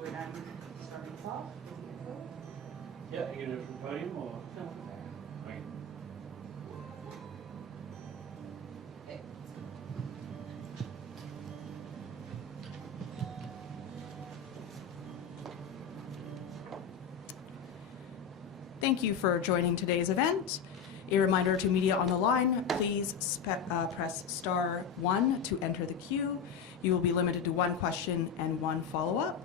would Adam starting us off? Yeah, you can do it from the podium or? No. Okay. Thank you for joining today's event. A reminder to media on the line, please press *1 to enter the queue. You will be limited to one question and one follow-up.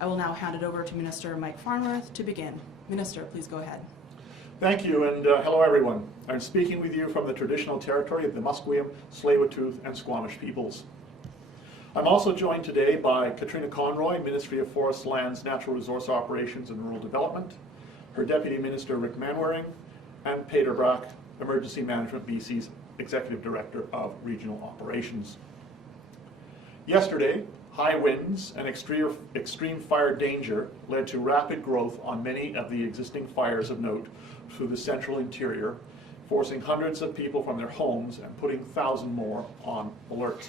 I will now hand it over to Minister Mike Farnworth to begin. Minister, please go ahead. Thank you, and hello everyone. I'm speaking with you from the traditional territory of the Musqueam, Tsleil-Waututh, and Squamish peoples. I'm also joined today by Katrina Conroy, Ministry of Forests, Lands, Natural Resource Operations and Rural Development, her Deputy Minister Rick Manwaring, and Peter Brack, Emergency Management BC's Executive Director of Regional Operations. Yesterday, high winds and extreme fire danger led to rapid growth on many of the existing fires of note through the central interior, forcing hundreds of people from their homes and putting thousands more on alert.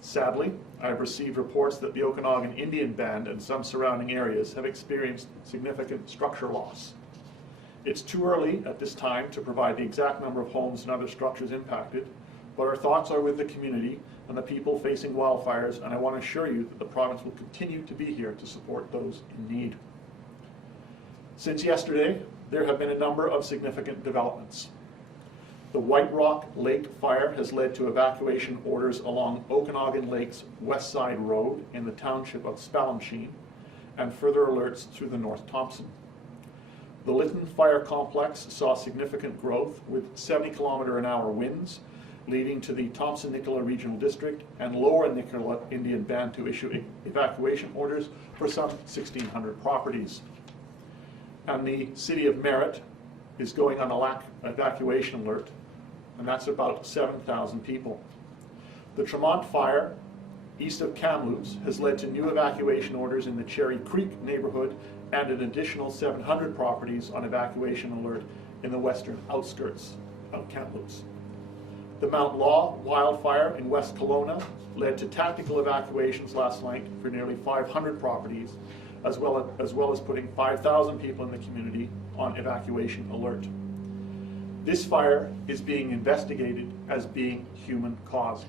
Sadly, I've received reports that the Okanagan Indian Band and some surrounding areas have experienced significant structure loss. It's too early at this time to provide the exact number of homes and other structures impacted, but our thoughts are with the community and the people facing wildfires, and I want to assure you that the province will continue to be here to support those in need. Since yesterday, there have been a number of significant developments. The White Rock Lake fire has led to evacuation orders along Okanagan Lake's West Side Road in the township of Spallancheen, and further alerts through the North Thompson. The Lytton Fire Complex saw significant growth with 70-kilometer-an-hour winds, leading to the Thompson-Nicola Regional District and Lower Nicola Indian Band to issue evacuation orders for some 1,600 properties. And the City of Merritt is going on a evacuation alert, and that's about 7,000 people. The Tremont Fire, east of Kamloops, has led to new evacuation orders in the Cherry Creek neighborhood and an additional 700 properties on evacuation alert in the western outskirts of Kamloops. The Mount Law wildfire in West Kelowna led to tactical evacuations last night for nearly 500 properties, as well as putting 5,000 people in the community on evacuation alert. This fire is being investigated as being human caused.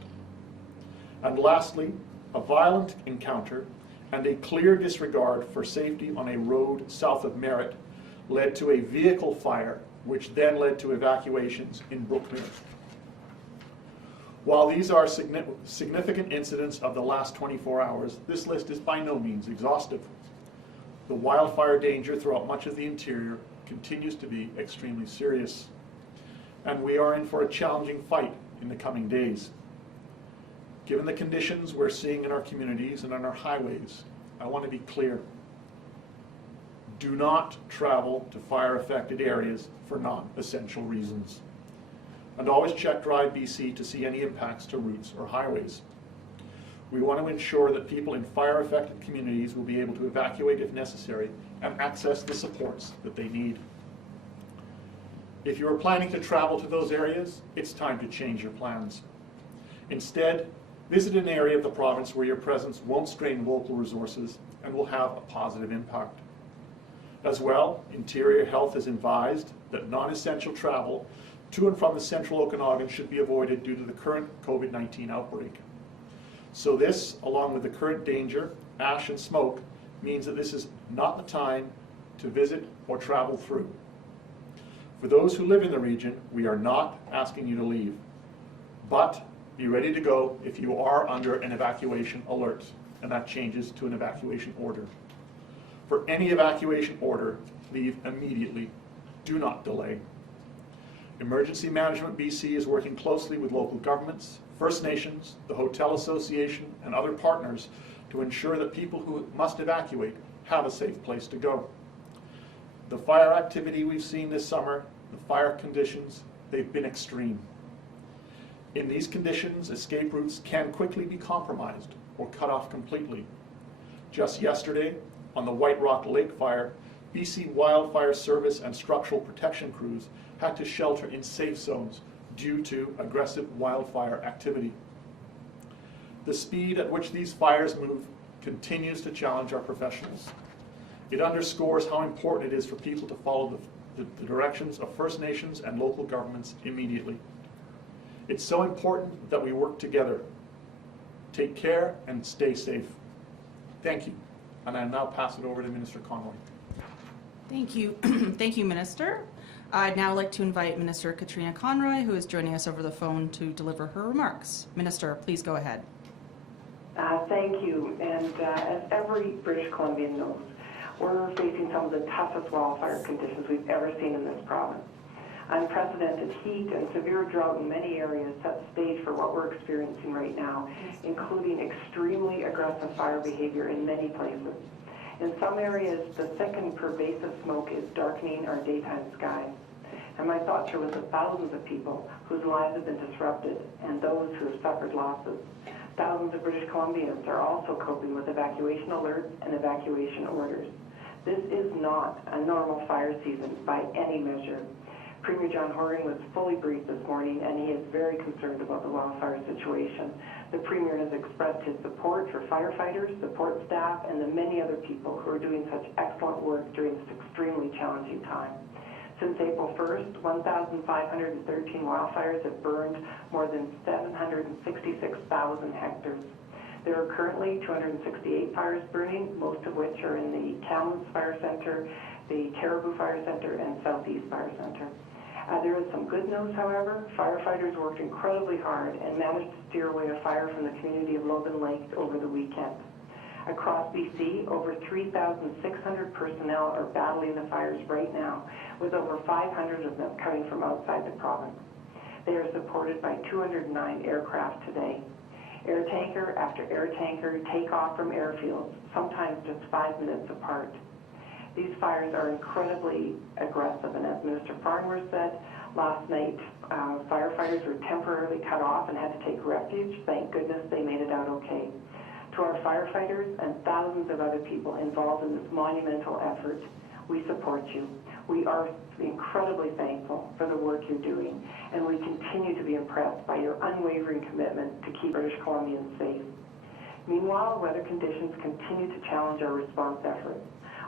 And lastly, a violent encounter and a clear disregard for safety on a road south of Merritt led to a vehicle fire, which then led to evacuations in Brookmere. While these are significant incidents of the last 24 hours, this list is by no means exhaustive. The wildfire danger throughout much of the interior continues to be extremely serious, and we are in for a challenging fight in the coming days. Given the conditions we're seeing in our communities and on our highways, I want to be clear. Do not travel to fire-affected areas for non-essential reasons. And always check Drive BC to see any impacts to routes or highways. We want to ensure that people in fire-affected communities will be able to evacuate if necessary and access the supports that they need. If you are planning to travel to those areas, it's time to change your plans. Instead, visit an area of the province where your presence won't strain local resources and will have a positive impact. As well, Interior Health has advised that non-essential travel to and from the central Okanagan should be avoided due to the current COVID-19 outbreak. So this, along with the current danger, ash and smoke, means that this is not the time to visit or travel through. For those who live in the region, we are not asking you to leave, but be ready to go if you are under an evacuation alert, and that changes to an evacuation order. For any evacuation order, leave immediately. Do not delay. Emergency Management BC is working closely with local governments, First Nations, the Hotel Association, and other partners to ensure that people who must evacuate have a safe place to go. The fire activity we've seen this summer, the fire conditions, they've been extreme. In these conditions, escape routes can quickly be compromised or cut off completely. Just yesterday, on the White Rock Lake fire, BC Wildfire Service and structural protection crews had to shelter in safe zones due to aggressive wildfire activity. The speed at which these fires move continues to challenge our professionals. It underscores how important it is for people to follow the directions of First Nations and local governments immediately. It's so important that we work together. Take care and stay safe. Thank you. And I now pass it over to Minister Conroy. Thank you. Thank you, Minister. I'd now like to invite Minister Katrina Conroy, who is joining us over the phone, to deliver her remarks. Minister, please go ahead. Thank you. And as every British Columbian knows, we're facing some of the toughest wildfire conditions we've ever seen in this province. Unprecedented heat and severe drought in many areas set the stage for what we're experiencing right now, including extremely aggressive fire behavior in many places. In some areas, the thick and pervasive smoke is darkening our daytime skies. And my thoughts are with the thousands of people whose lives have been disrupted and those who have suffered losses. Thousands of British Columbians are also coping with evacuation alerts and evacuation orders. This is not a normal fire season by any measure. Premier John Horgan was fully briefed this morning, and he is very concerned about the wildfire situation. The Premier has expressed his support for firefighters, support staff, and the many other people who are doing such excellent work during this extremely challenging time. Since April 1st, 1,513 wildfires have burned more than 766,000 hectares. There are currently 268 fires burning, most of which are in the Kamloops Fire Centre, the Caribou Fire Centre, and Southeast Fire Centre. There is some good news, however. Firefighters worked incredibly hard and managed to steer away a fire from the community of Logan Lake over the weekend. Across BC, over 3,600 personnel are battling the fires right now, with over 500 of them coming from outside the province. They are supported by 209 aircraft today. Air tanker after air tanker take off from airfields, sometimes just 5 minutes apart. These fires are incredibly aggressive, and as Minister Farnworth said, last night firefighters were temporarily cut off and had to take refuge. Thank goodness they made it out okay. To our firefighters and thousands of other people involved in this monumental effort, we support you. We are incredibly thankful for the work you're doing, and we continue to be impressed by your unwavering commitment to keep British Columbians safe. Meanwhile, weather conditions continue to challenge our response efforts.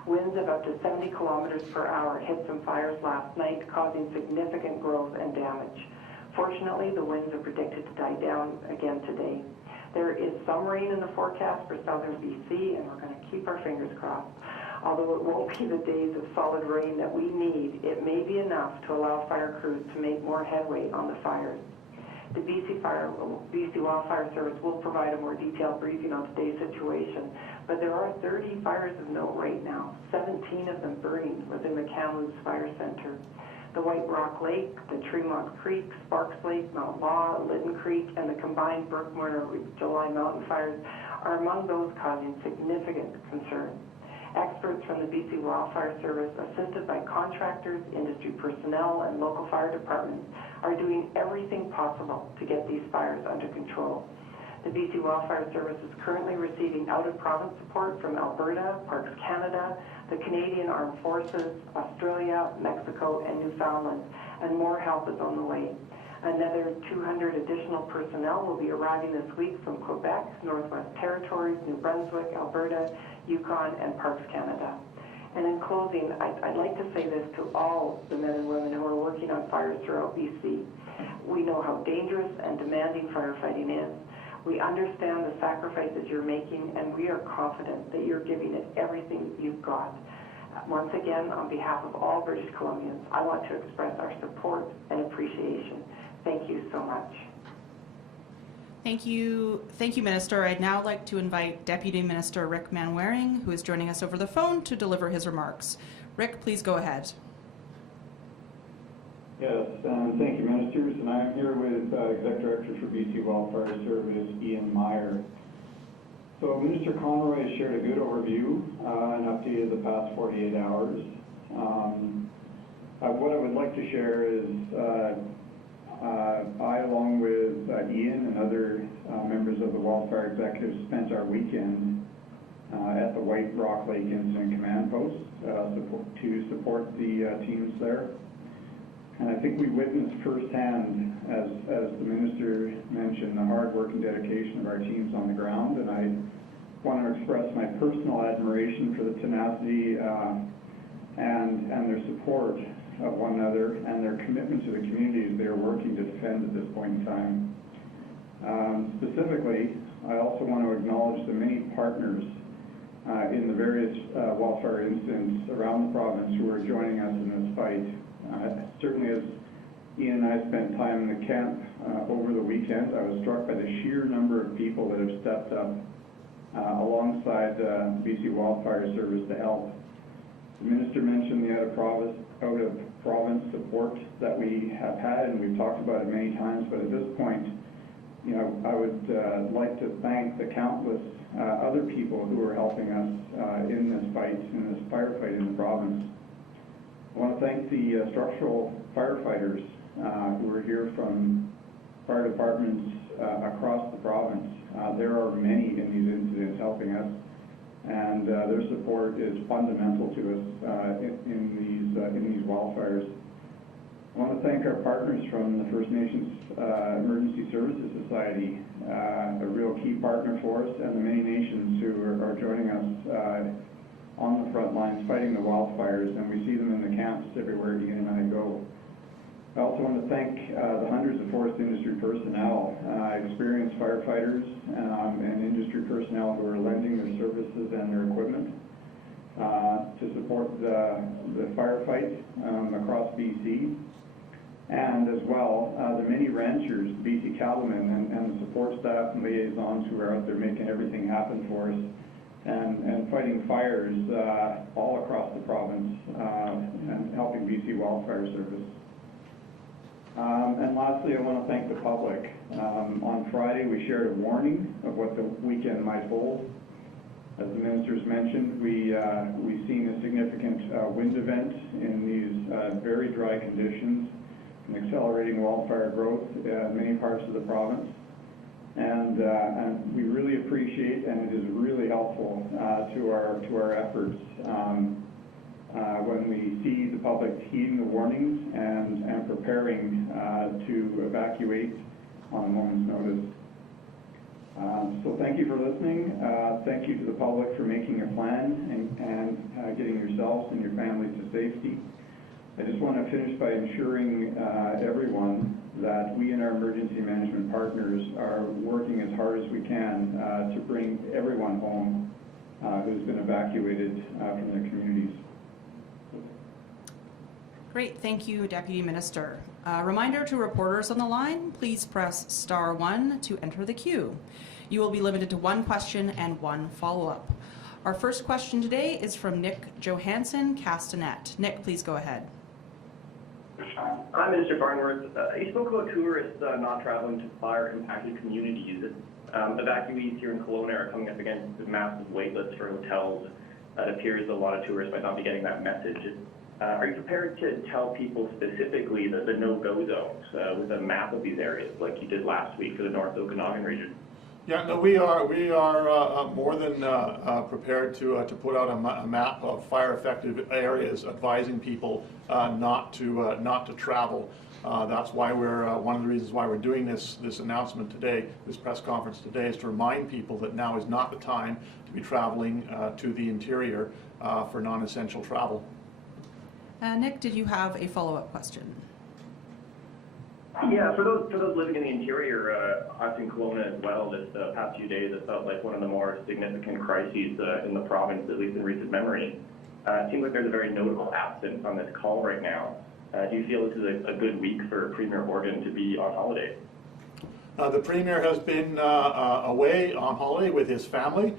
Winds of up to 70 kilometers per hour hit some fires last night, causing significant growth and damage. Fortunately, the winds are predicted to die down again today. There is some rain in the forecast for southern BC, and we're going to keep our fingers crossed. Although it won't be the days of solid rain that we need, it may be enough to allow fire crews to make more headway on the fires. The BC Wildfire Service will provide a more detailed briefing on today's situation, but there are 30 fires of note right now, 17 of them burning within the Kamloops Fire Centre. The White Rock Lake, the Tremont Creek, Sparks Lake, Mount Law, Lytton Creek, and the combined Brookmore-July mountain fires are among those causing significant concern. Experts from the BC Wildfire Service, assisted by contractors, industry personnel, and local fire departments, are doing everything possible to get these fires under control. The BC Wildfire Service is currently receiving out-of-province support from Alberta, Parks Canada, the Canadian Armed Forces, Australia, Mexico, and Newfoundland, and more help is on the way. Another 200 additional personnel will be arriving this week from Quebec, Northwest Territories, New Brunswick, Alberta, Yukon, and Parks Canada. And in closing, I'd like to say this to all the men and women who are working on fires throughout BC. We know how dangerous and demanding firefighting is. We understand the sacrifices you're making, and we are confident that you're giving it everything you've got. Once again, on behalf of all British Columbians, I want to express our support and appreciation. Thank you so much. Thank you, Minister. I'd now like to invite Deputy Minister Rick Manwaring, who is joining us over the phone, to deliver his remarks. Rick, please go ahead. Yes, thank you, Ministers. And I'm here with Exec Director for BC Wildfire Service, Ian Meyer. So Minister Conroy has shared a good overview and update of the past 48 hours. What I would like to share is I, along with Ian and other members of the Wildfire Executive, spent our weekend at the White Rock Lake Incident Command Post to support the teams there. And I think we witnessed firsthand, as the Minister mentioned, the hard work and dedication of our teams on the ground. And want to express my personal admiration for the tenacity and their support of one another and their commitment to the communities they are working to defend at this point in time. Specifically, I also want to acknowledge the many partners in the various wildfire incidents around the province who are joining us in this fight. Certainly, as Ian and I spent time in the camp over the weekend, I was struck by the sheer number of people that have stepped up alongside BC Wildfire Service to help. The Minister mentioned the out-of-province support that we have had, and we've talked about it many times, but at this point, you know, I would like to thank the countless other people who are helping us in this fight, in this firefight in the province. I want to thank the structural firefighters who are here from fire departments across the province. There are many in these incidents helping us, and their support is fundamental to us in these wildfires. I want to thank our partners from the First Nations Emergency Services Society, a real key partner for us, and the many nations who are joining us on the front lines fighting the wildfires, and we see them in the camps everywhere Ian and I go. I also want to thank the hundreds of forest industry personnel, experienced firefighters and industry personnel who are lending their services and their equipment to support the firefight across BC. And as well, the many ranchers, BC cattlemen, and the support staff and liaisons who are out there making everything happen for us and fighting fires all across the province and helping BC Wildfire Service. And lastly, I want to thank the public. On Friday, we shared a warning of what the weekend might hold. As the ministers mentioned, we've seen a significant wind event in these very dry conditions, and accelerating wildfire growth in many parts of the province. And we really appreciate, and it is really helpful to our efforts when we see the public heeding the warnings and preparing to evacuate on a moment's notice. So thank you for listening. Thank you to the public for making a plan and getting yourselves and your families to safety. I just want to finish by ensuring everyone that we and our emergency management partners are working as hard as we can to bring everyone home who's been evacuated from their communities. Great, thank you, Deputy Minister. Reminder to reporters on the line, please press *1 to enter the queue. You will be limited to one question and one follow-up. Our first question today is from Nick Johansson, Castanet. Nick, please go ahead. Hi, Minister Farnworth. You spoke about tourists not traveling to fire-impacted communities. Evacuees here in Kelowna are coming up against massive wait lists for hotels. It appears a lot of tourists might not be getting that message. Are you prepared to tell people specifically the no-go zones with a map of these areas like you did last week for the North Okanagan region? Yeah, no, we are more than prepared to put out a map of fire-affected areas, advising people not to travel. That's why we're one of the reasons why we're doing this announcement today, this press conference today, is to remind people that now is not the time to be traveling to the interior for non-essential travel. Nick, did you have a follow-up question? Yeah, for those living in the interior, us in Kelowna as well, this past few days, it felt like one of the more significant crises in the province, at least in recent memory. It seems like there's a very notable absence on this call right now. Do you feel this is a good week for Premier Horgan to be on holiday? The Premier has been away on holiday with his family.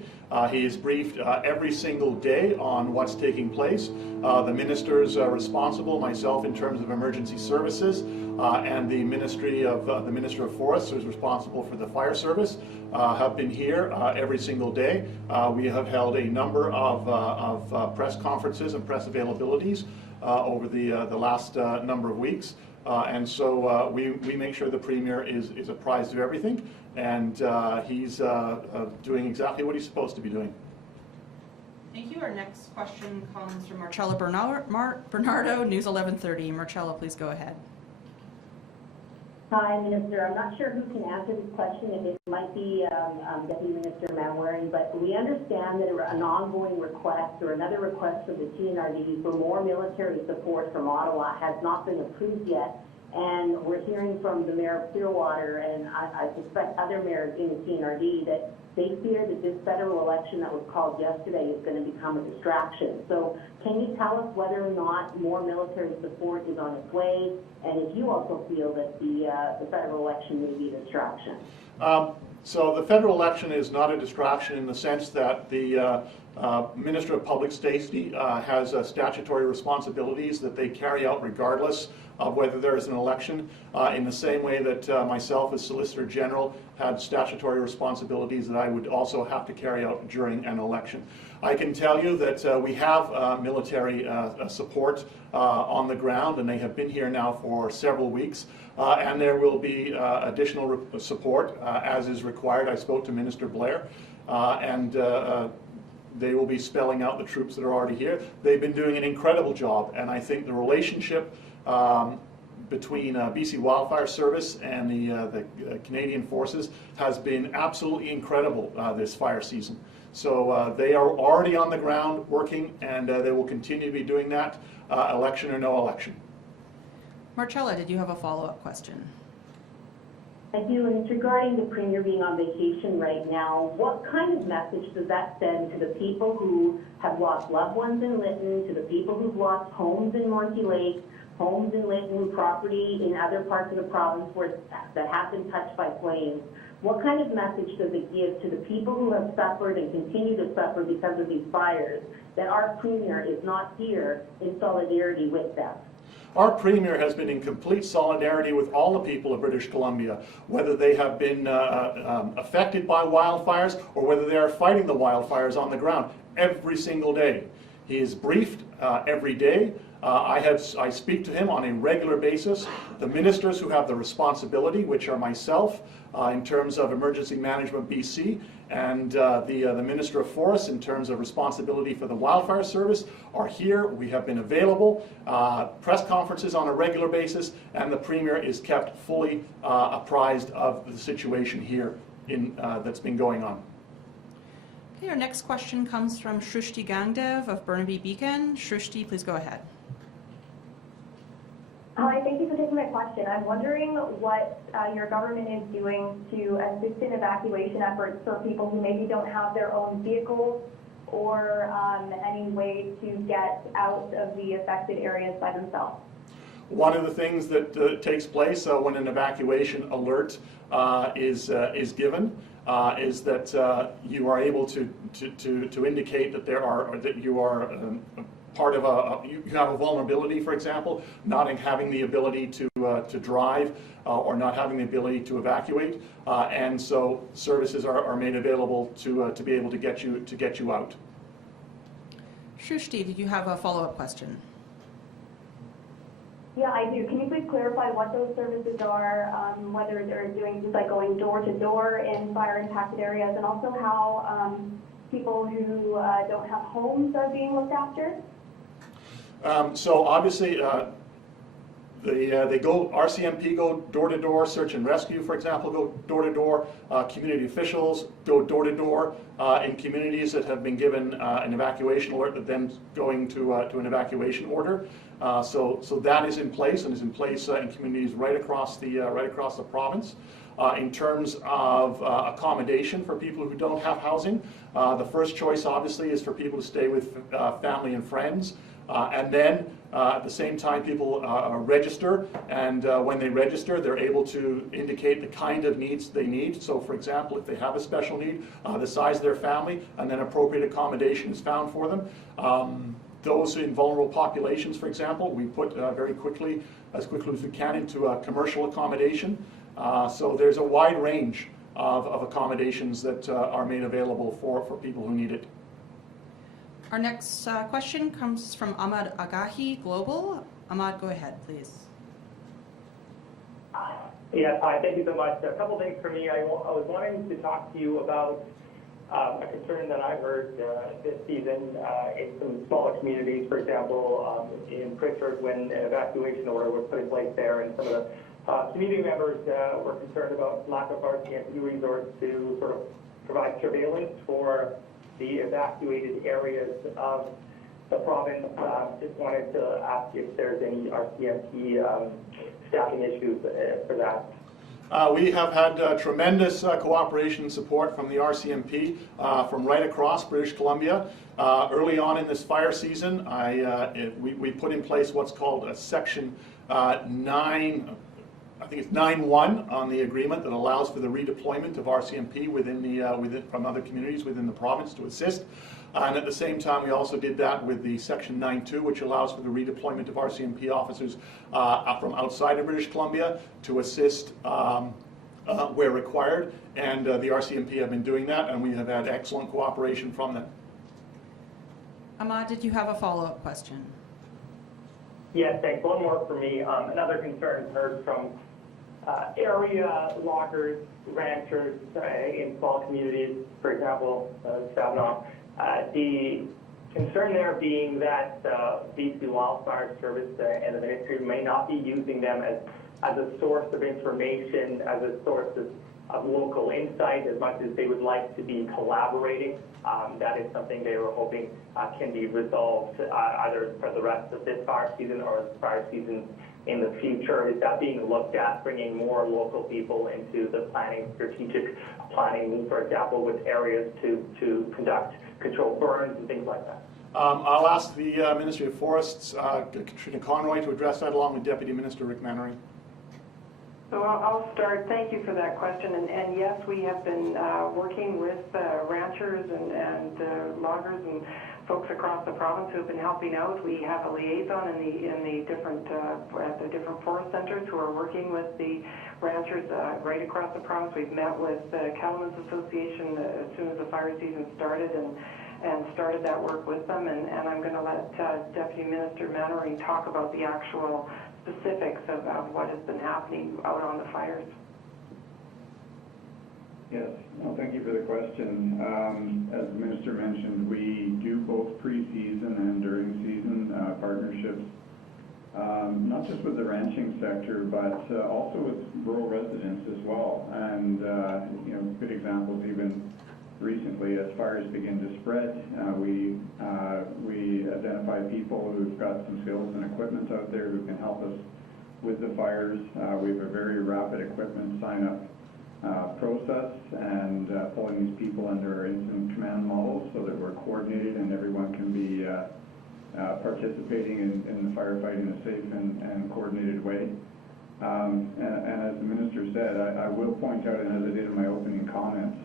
He is briefed every single day on what's taking place. The ministers responsible, myself in terms of emergency services, and the Minister of Forests, who's responsible for the fire service, have been here every single day. We have held a number of press conferences and press availabilities over the last number of weeks. And so we make sure the Premier is apprised of everything, and he's doing exactly what he's supposed to be doing. Thank you. Our next question comes from Marcella Bernardo, News 1130. Marcella, please go ahead. Hi, Minister. I'm not sure who can answer this question, and it might be Deputy Minister Manwaring, but but we understand that an ongoing request or another request for the TNRD for more military support from Ottawa has not been approved yet. And we're hearing from the Mayor of Clearwater, and I suspect other mayors in the TNRD, that they fear that this federal election that was called yesterday is going to become a distraction. So can you tell us whether or not more military support is on its way, and if you also feel that the federal election may be a distraction? So the federal election is not a distraction in the sense that the Minister of Public Safety has statutory responsibilities that they carry out regardless of whether there is an election, in the same way that myself as Solicitor General had statutory responsibilities that I would also have to carry out during an election. I can tell you that we have military support on the ground, and they have been here now for several weeks. And there will be additional support as is required. I spoke to Minister Blair, and they will be spelling out the troops that are already here. They've been doing an incredible job, and I think the relationship between BC Wildfire Service and the Canadian Forces has been absolutely incredible this fire season. So they are already on the ground working, and they will continue to be doing that, election or no election. Marcella, did you have a follow-up question? I do, and it's regarding the Premier being on vacation right now. What kind of message does that send to the people who have lost loved ones in Lytton, to the people who've lost homes in Monty Lake, homes in Lytton, property in other parts of the province that have been touched by flames? What kind of message does it give to the people who have suffered and continue to suffer because of these fires that our Premier is not here in solidarity with them? Our Premier has been in complete solidarity with all the people of British Columbia, whether they have been affected by wildfires or whether they are fighting the wildfires on the ground every single day. He is briefed every day. I speak to him on a regular basis. The ministers who have the responsibility, which are myself, in terms of Emergency Management BC, and the Minister of Forests in terms of responsibility for the Wildfire Service, are here. We have been available, press conferences on a regular basis, and the Premier is kept fully apprised of the situation here that's been going on. Okay, our next question comes from Shrishti Gangdev of Burnaby Beacon. Shrishti, please go ahead. Hi, thank you for taking my question. I'm wondering what your government is doing to assist in evacuation efforts for people who maybe don't have their own vehicles or any way to get out of the affected areas by themselves. One of the things that takes place when an evacuation alert is given is that you are able to indicate that you are part of you have a vulnerability, for example, not having the ability to drive or not having the ability to evacuate, and so services are made available to be able to get you out. Shrishti, did you have a follow-up question? Yeah, I do. Can you please clarify what those services are, whether they're doing just like going door to door in fire impacted areas, and also how people who don't have homes are being looked after? So obviously, RCMP go door to door, search and rescue, for example, go door to door. Community officials go door to door in communities that have been given an evacuation alert, that then going to an evacuation order. So that is in place, and is in place in communities right across the province. In terms of accommodation for people who don't have housing, the first choice obviously is for people to stay with family and friends. And then at the same time people register, and when they register they're able to indicate the kind of needs they need. So for example, if they have a special need, the size of their family, and then appropriate accommodation is found for them. Those in vulnerable populations, for example, we put very quickly, as quickly as we can, into commercial accommodation. So there's a wide range of accommodations that are made available for people who need it. Our next question comes from Ahmad Agahi, Global. Ahmad, go ahead, please. Yes, hi, thank you so much. A couple things for me. I was wanting to talk to you about a concern that I heard this season in some smaller communities, for example, in Pritchard, when an evacuation order was put in place there, and some of the community members were concerned about lack of RCMP resources to sort of provide surveillance for the evacuated areas of the province. Just wanted to ask if there's any RCMP staffing issues for that. We have had tremendous cooperation and support from the RCMP from right across British Columbia. Early on in this fire season, we put in place what's called a Section 9, I think it's 9.1 on the agreement that allows for the redeployment of RCMP from other communities within the province to assist. And at the same time, we also did that with the Section 9.2, which allows for the redeployment of RCMP officers from outside of British Columbia to assist where required. And the RCMP have been doing that, and we have had excellent cooperation from them. Ahmad, did you have a follow-up question? Yes, thanks. One more for me. Another concern heard from area loggers, ranchers in small communities, for example, Savinoff. The concern there being that BC Wildfire Service and the Ministry may not be using them as a source of information, as a source of local insight, as much as they would like to be collaborating. That is something they were hoping can be resolved either for the rest of this fire season or the fire season in the future. Is that being looked at, bringing more local people into the planning, strategic planning, for example, with areas to conduct controlled burns and things like that? I'll ask the Ministry of Forests, Katrina Conroy, to address that along with Deputy Minister Rick Mannery. So I'll start. Thank you for that question. And yes, we have been working with ranchers and loggers and folks across the province who have been helping out. We have a liaison in the different at the different forest centers who are working with the ranchers right across the province. We've met with the Cattlemen's Association as soon as the fire season started and started that work with them. And I'm going to let Deputy Minister Manwaring talk about the actual specifics of what has been happening out on the fires. Yes, well, thank you for the question. As the Minister mentioned, we do both pre-season and during season partnerships, not just with the ranching sector, but also with rural residents as well. And, good examples even recently as fires begin to spread, we identify people who've got some skills and equipment out there who can help us with the fires. We have a very rapid equipment sign-up process and pulling these people under our incident command models so that we're coordinated and everyone can be participating in the firefighting in a safe and coordinated way. And as the Minister said, I will point out, and as I did in my opening comments,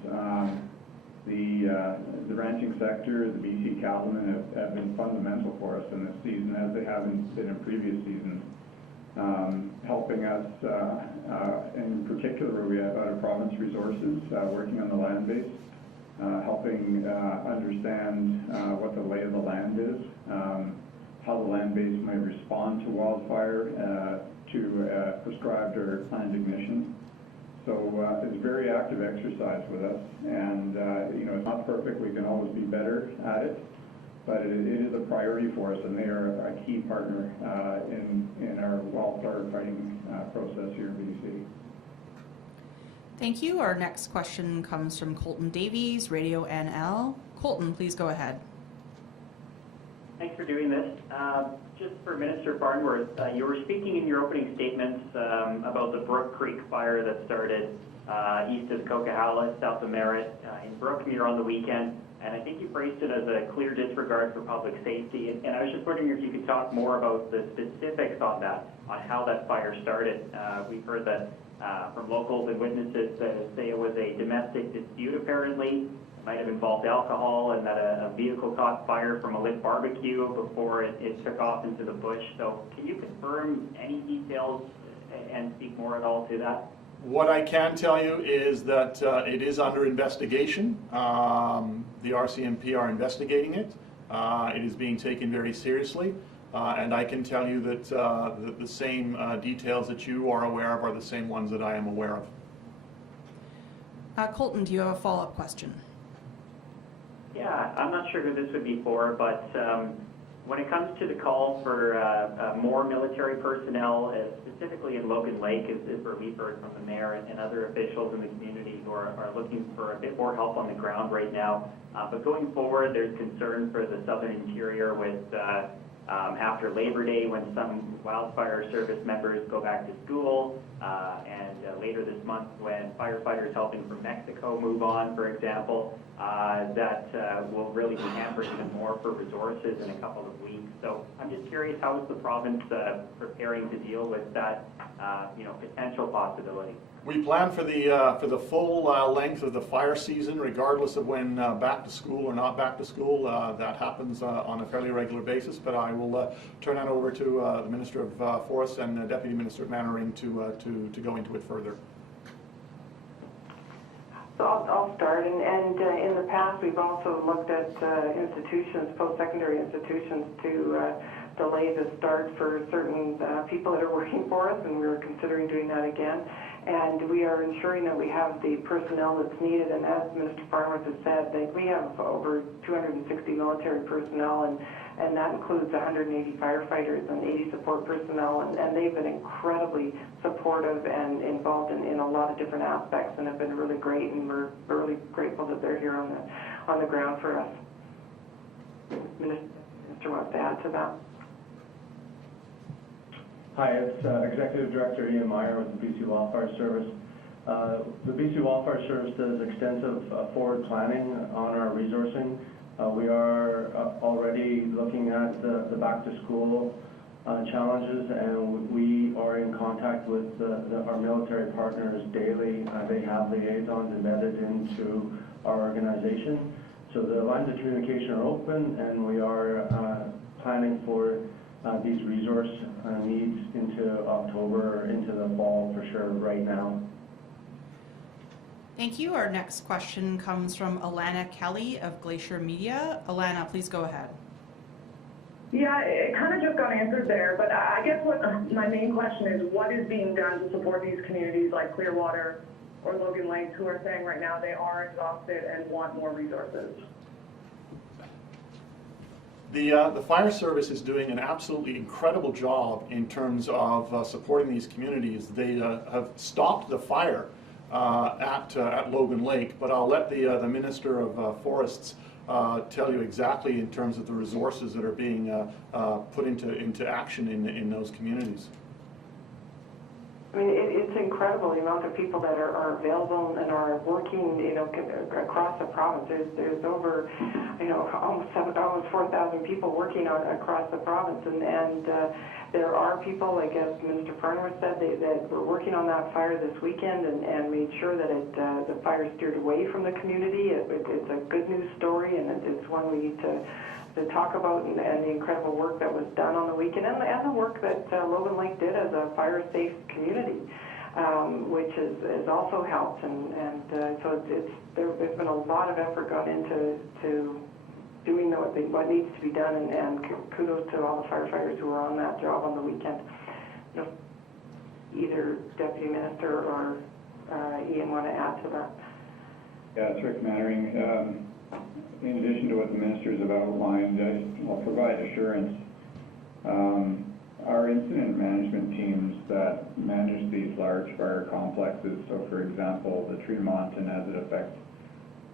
the ranching sector, the BC cattlemen have been fundamental for us in this season, as they have been in previous seasons, helping us, in particular, we have out-of-province resources working on the land base, helping understand what the lay of the land is, how the land base might respond to wildfire, to prescribed or planned ignition. So it's a very active exercise with us, and it's not perfect. We can always be better at it, but it is a priority for us, and they are a key partner in our wildfire fighting process here in BC. Thank you. Our next question comes from Colton Davies, Radio NL. Colton, please go ahead. Thanks for doing this. Just for Minister Farnworth, you were speaking in your opening statements about the Brook Creek fire that started east of Coquihalla, south of Merritt, in Brookmere on the weekend, and I think you phrased it as a clear disregard for public safety. And I was just wondering if you could talk more about the specifics on that, on how that fire started. We've heard that from locals and witnesses that say it was a domestic dispute apparently. Might have involved alcohol, and that a vehicle caught fire from a lit barbecue before it took off into the bush. So can you confirm any details and speak more at all to that? What I can tell you is that it is under investigation. The RCMP are investigating it. It is being taken very seriously. And I can tell you that the same details that you are aware of are the same ones that I am aware of. Colton, do you have a follow-up question? Yeah, I'm not sure who this would be for, but When it comes to the call for more military personnel, specifically in Logan Lake, is where we've heard from the mayor and other officials in the community who are looking for a bit more help on the ground right now. But going forward, there's concern for the southern interior with after Labor Day when some wildfire service members go back to school, and later this month when firefighters helping from Mexico move on, for example, that will really be hampered even more for resources in a couple of weeks. So I'm just curious, how is the province preparing to deal with that, potential possibility? We plan for the full length of the fire season, regardless of when back to school or not back to school. That happens on a fairly regular basis, but I will turn that over to the Minister of Forests and Deputy Minister of Mannering to go into it further. So I'll start, and in the past we've also looked at institutions, post-secondary institutions, to delay the start for certain people that are working for us, and we're considering doing that again. And we are ensuring that we have the personnel that's needed, and as Minister Farnworth has said, that we have over 260 military personnel, and that includes 180 firefighters and 80 support personnel, and they've been incredibly supportive and involved in a lot of different aspects and have been really great, and we're really grateful that they're here on the ground for us. Minister wants to add to that. Hi, it's Executive Director Ian Meyer with the BC Wildfire Service. The BC Wildfire Service does extensive forward planning on our resourcing. We are already looking at the back-to-school challenges, and we are in contact with our military partners daily. They have liaisons embedded into our organization. So the lines of communication are open, and we are planning for these resource needs into October, into the fall for sure right now. Thank you. Our next question comes from Alana Kelly of Glacier Media. Alana, please go ahead. Yeah, it kind of just got answered there, but I guess what my main question is, what is being done to support these communities like Clearwater or Logan Lake, who are saying right now they are exhausted and want more resources? The fire service is doing an absolutely incredible job in terms of supporting these communities. They have stopped the fire at Logan Lake, but I'll let the Minister of Forests tell you exactly in terms of the resources that are being put into action in those communities. I mean, it's incredible the amount of people that are available and are working, across the province. There's over, almost 4,000 people working across the province, and there are people, like as Minister Farnworth said, that were working on that fire this weekend and made sure that the fire steered away from the community. It's a good news story, and it's one we need to talk about, and the incredible work that was done on the weekend, and the work that Logan Lake did as a fire-safe community, which has also helped, and so there's been a lot of effort gone into doing what needs to be done, and kudos to all the firefighters who were on that job on the weekend. Either Deputy Minister or Ian want to add to that? Yeah, it's Rick Mannering. In addition to what the ministers have outlined, I'll provide assurance. Our incident management teams that manage these large fire complexes, so for example, the Tremont and as it affects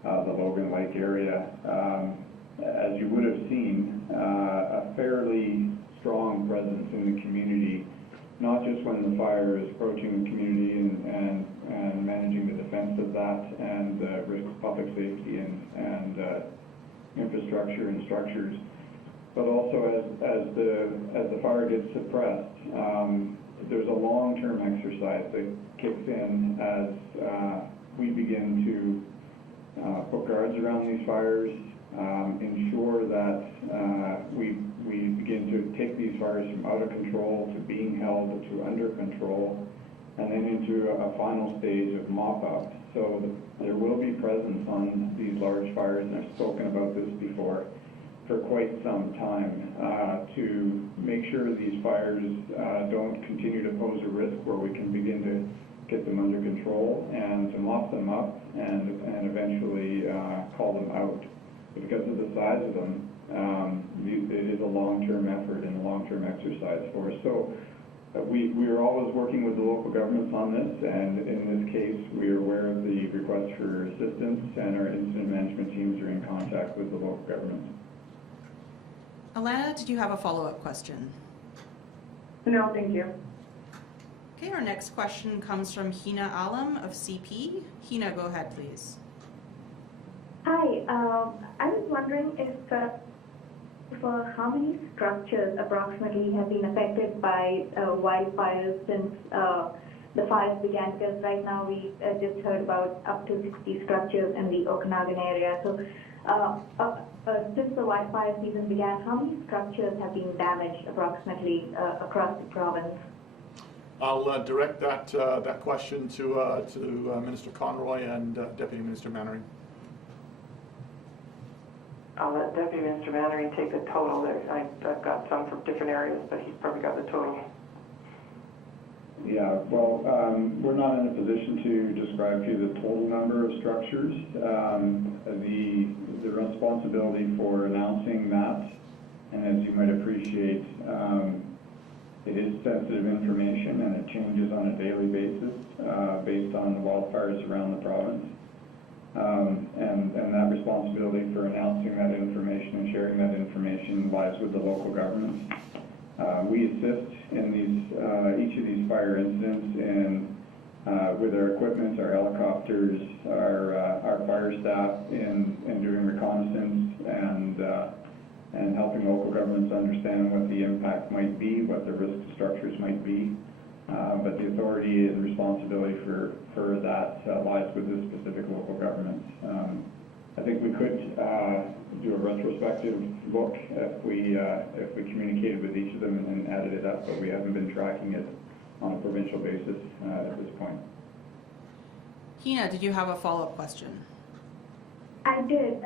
the Logan Lake area, as you would have seen, a fairly strong presence in the community, not just when the fire is approaching the community and managing the defense of that and risk of public safety and infrastructure and structures, but also as the fire gets suppressed, there's a long-term exercise that kicks in as we begin to put guards around these fires, ensure that we begin to take these fires from out of control to being held to under control, and then into a final stage of mop-up. So there will be presence on these large fires, and I've spoken about this before, for quite some time, to make sure these fires don't continue to pose a risk, where we can begin to get them under control and to mop them up and eventually call them out. because of the size of them, it is a long-term effort and a long-term exercise for us. So we are always working with the local governments on this, and in this case, we are aware of the request for assistance, and our incident management teams are in contact with the local governments. Alana, did you have a follow-up question? No, thank you. Okay, our next question comes from Hina Alam of CP. Hina, go ahead, please. Hi, I was wondering if for how many structures approximately have been affected by wildfires since the fires began, because right now we just heard about up to 60 structures in the Okanagan area. So since the wildfire season began, how many structures have been damaged approximately across the province? I'll direct that question to Minister Conroy and Deputy Minister Mannering. I'll let Deputy Minister Mannering take the total there. I've got some from different areas, but he's probably got the total. Yeah, well, we're not in a position to describe to you the total number of structures. The responsibility for announcing that, and as you might appreciate, it is sensitive information and it changes on a daily basis based on the wildfires around the province. And that responsibility for announcing that information and sharing that information lies with the local governments. We assist in each of these fire incidents with our equipment, our helicopters, our fire staff in doing reconnaissance and helping local governments understand what the impact might be, what the risk to structures might be. But the authority and responsibility for that lies with the specific local governments. I think we could do a retrospective look if we communicated with each of them and added it up, but we haven't been tracking it on a provincial basis at this point. Hina, did you have a follow-up question? I did.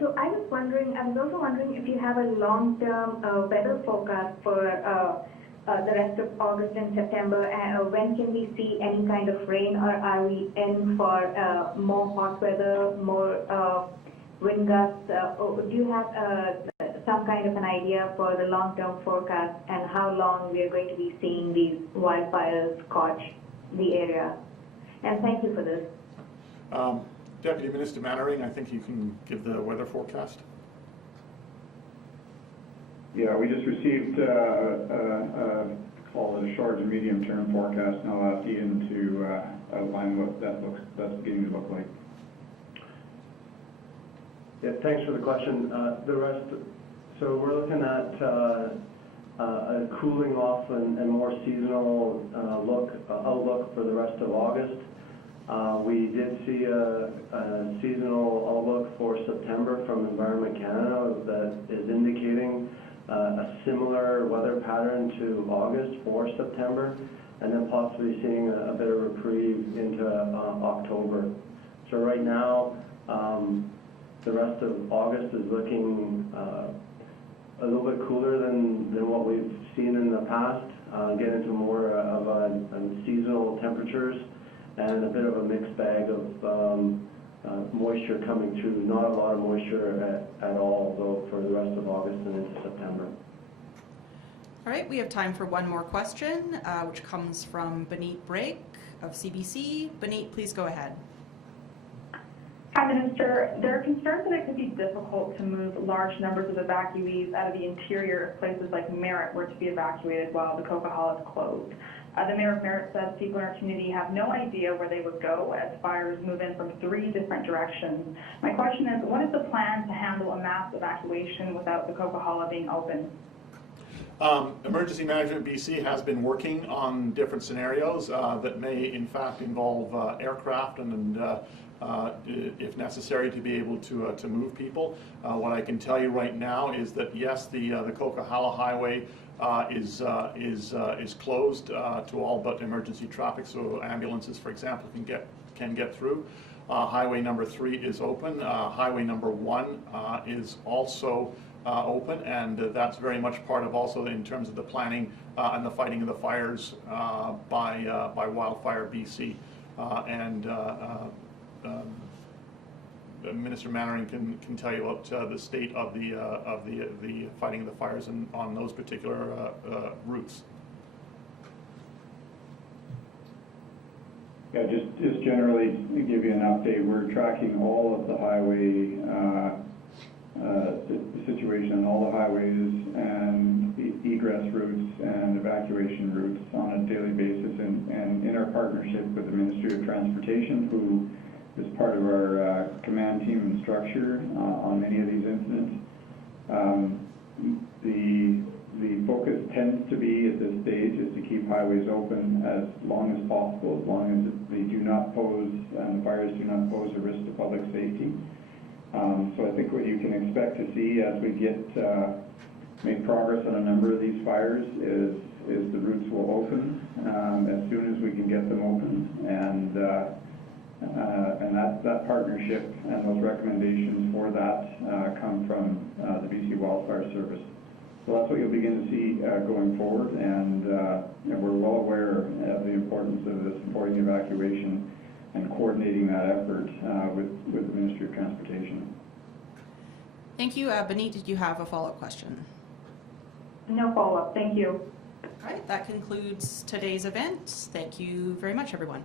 So I was also wondering if you have a long-term weather forecast for the rest of August and September. When can we see any kind of rain, or are we in for more hot weather, more wind gusts? Or do you have some kind of an idea for the long-term forecast and how long we are going to be seeing these wildfires scorch the area? And thank you for this. Deputy Minister Mannering, I think you can give the weather forecast. Yeah, we just received call it a short and medium term forecast, and I'll ask Ian to outline what that's beginning to look like. Yeah, thanks for the question. So we're looking at a cooling off and more seasonal outlook for the rest of August. We did see a seasonal outlook for September from Environment Canada that is indicating a similar weather pattern to August for September, and then possibly seeing a bit of reprieve into October. So right now, the rest of August is looking a little bit cooler than what we've seen in the past, getting to more of seasonal temperatures, and a bit of a mixed bag of moisture coming through. Not a lot of moisture at all, though, for the rest of August and into September. All right, we have time for one more question, which comes from Benit Brake of CBC. Benit, please go ahead. Hi, Minister. There are concerns that it could be difficult to move large numbers of evacuees out of the interior if places like Merritt were to be evacuated while the Coquihalla is closed. The mayor of Merritt says people in our community have no idea where they would go as fires move in from 3 different directions. My question is, what is the plan to handle a mass evacuation without the Coquihalla being open? Emergency Management BC has been working on different scenarios that may in fact involve aircraft and if necessary to be able to move people. What I can tell you right now is that yes, the Coquihalla Highway is closed to all but emergency traffic, so ambulances, for example, can get through. Highway number 3 is open. Highway number 1 is also open, and that's very much part of also in terms of the planning and the fighting of the fires by Wildfire BC. Minister Mannering can tell you about the state of the fighting of the fires on those particular routes. Yeah, just generally to give you an update, we're tracking all of the highway situation on all the highways and egress routes and evacuation routes on a daily basis, and in our partnership with the Ministry of Transportation, who is part of our command team and structure on many of these incidents. The focus tends to be at this stage is to keep highways open as long as possible, as long as they do not pose, and the fires do not pose a risk to public safety. So I think what you can expect to see as we make progress on a number of these fires is the routes will open as soon as we can get them open, and that partnership and those recommendations for that come from the BC Wildfire Service. So that's what you'll begin to see going forward, and we're well aware of the importance of supporting evacuation and coordinating that effort with the Ministry of Transportation. Thank you. Benit, did you have a follow-up question? No follow-up, thank you. All right, that concludes today's event. Thank you very much, everyone.